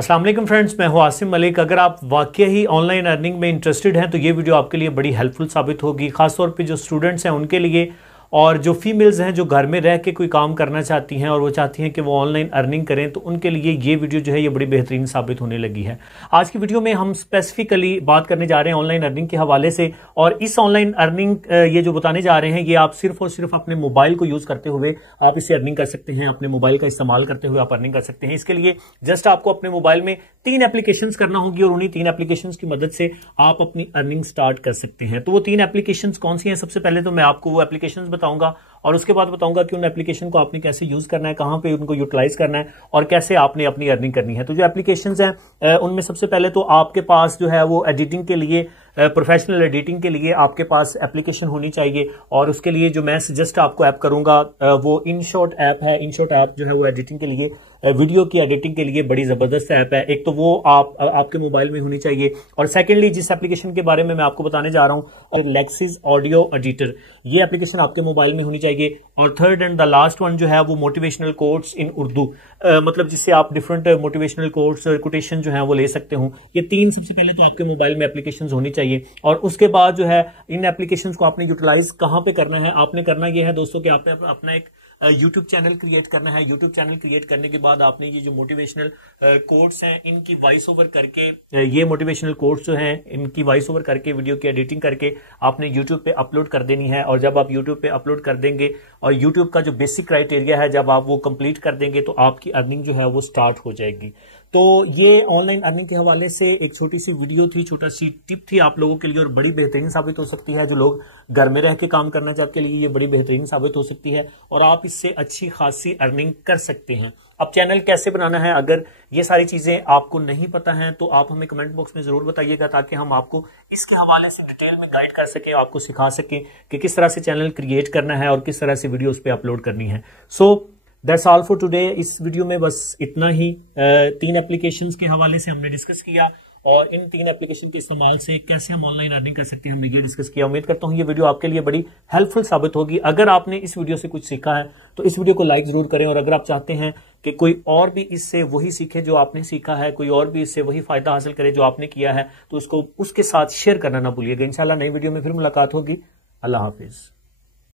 अस्सलाम वालेकुम फ्रेंड्स, मैं हूं आसिम मलिक। अगर आप वाकई ही ऑनलाइन अर्निंग में इंटरेस्टेड हैं तो ये वीडियो आपके लिए बड़ी हेल्पफुल साबित होगी, खासतौर पे जो स्टूडेंट्स हैं उनके लिए और जो फीमेल्स हैं जो घर में रह के कोई काम करना चाहती हैं और वो चाहती हैं कि वो ऑनलाइन अर्निंग करें, तो उनके लिए ये वीडियो जो है ये बड़ी बेहतरीन साबित होने लगी है। आज की वीडियो में हम स्पेसिफिकली बात करने जा रहे हैं ऑनलाइन अर्निंग के हवाले से, और इस ऑनलाइन अर्निंग ये जो बताने जा रहे हैं ये आप सिर्फ और सिर्फ अपने मोबाइल को यूज करते हुए आप इसे अर्निंग कर सकते हैं। अपने मोबाइल का इस्तेमाल करते हुए आप अर्निंग कर सकते हैं। इसके लिए जस्ट आपको अपने मोबाइल में 3 एप्लीकेशंस करना होगी और उन्हीं 3 एप्लीकेशंस की मदद से आप अपनी अर्निंग स्टार्ट कर सकते हैं। तो वो 3 एप्लीकेशंस कौन सी हैं? सबसे पहले तो मैं आपको वो एप्लीकेशंस बताऊंगा और उसके बाद बताऊंगा कि उन एप्लीकेशन को आपने कैसे यूज करना है, कहां पे उनको यूटिलाइज करना है और कैसे आपने अपनी अर्निंग करनी है। तो जो एप्लीकेशंस हैं उनमें सबसे पहले तो आपके पास जो है वो एडिटिंग के लिए, प्रोफेशनल एडिटिंग के लिए आपके पास एप्लीकेशन होनी चाहिए। और उसके लिए जो मैं सजेस्ट आपको ऐप करूंगा वो इनशॉट ऐप है। इनशॉट ऐप जो है वो एडिटिंग के लिए, वीडियो की एडिटिंग के लिए बड़ी जबरदस्त ऐप है। एक तो वो आपके मोबाइल में होनी चाहिए, और सेकेंडली जिस एप्लीकेशन के बारे में मैं आपको बताने जा रहा हूं, लेक्सिस ऑडियो एडिटर, ये एप्लीकेशन आपके मोबाइल में होनी चाहिए। और third and the last one जो है वो मोटिवेशनल कोट्स इन उर्दू, मतलब जिससे आप डिफरेंट मोटिवेशनल कोट्स कोटेशन जो है वो ले सकते हो। ये 3 सबसे पहले तो आपके मोबाइल में एप्लीकेशन होनी चाहिए। और उसके बाद जो है इन एप्लीकेशंस को आपने यूटिलाइज कहां पे करना है? आपने करना ये है दोस्तों कि आपने अपना एक यूट्यूब चैनल क्रिएट करना है। यूट्यूब चैनल क्रिएट करने के बाद आपने ये जो मोटिवेशनल कोट्स हैं इनकी वॉइस ओवर करके, ये मोटिवेशनल कोट्स जो हैं इनकी वॉइस ओवर करके, वीडियो की एडिटिंग करके आपने यूट्यूब पे अपलोड कर देनी है। और जब आप यूट्यूब पे अपलोड कर देंगे और यूट्यूब का जो बेसिक क्राइटेरिया है जब आप वो कंप्लीट कर देंगे तो आपकी अर्निंग जो है वो स्टार्ट हो जाएगी। तो ये ऑनलाइन अर्निंग के हवाले से एक छोटी सी वीडियो थी, छोटा सी टिप थी आप लोगों के लिए, और बड़ी बेहतरीन साबित हो सकती है। जो लोग घर में रह के काम करना चाहते हैं लिए ये बड़ी बेहतरीन साबित हो सकती है और आप इससे अच्छी खासी अर्निंग कर सकते हैं। अब चैनल कैसे बनाना है, अगर ये सारी चीजें आपको नहीं पता है तो आप हमें कमेंट बॉक्स में जरूर बताइएगा, ताकि हम आपको इसके हवाले से डिटेल में गाइड कर सकें, आपको सिखा सकें कि किस तरह से चैनल क्रिएट करना है और किस तरह से वीडियो उस पर अपलोड करनी है। So that's all for today. इस वीडियो में बस इतना ही। 3 एप्लीकेशंस के हवाले से हमने डिस्कस किया और इन 3 एप्लीकेशन के इस्तेमाल से कैसे हम ऑनलाइन अर्निंग कर सकते हैं हमने ये डिस्कस किया। उम्मीद करता हूं ये वीडियो आपके लिए बड़ी हेल्पफुल साबित होगी। अगर आपने इस वीडियो से कुछ सीखा है तो इस वीडियो को लाइक जरूर करें, और अगर आप चाहते हैं कि कोई और भी इससे वही सीखे जो आपने सीखा है, कोई और भी इससे वही फायदा हासिल करे जो आपने किया है, तो उसको उसके साथ शेयर करना ना भूलिएगा। इंशाल्लाह नई वीडियो में फिर मुलाकात होगी। अल्लाह हाफिज।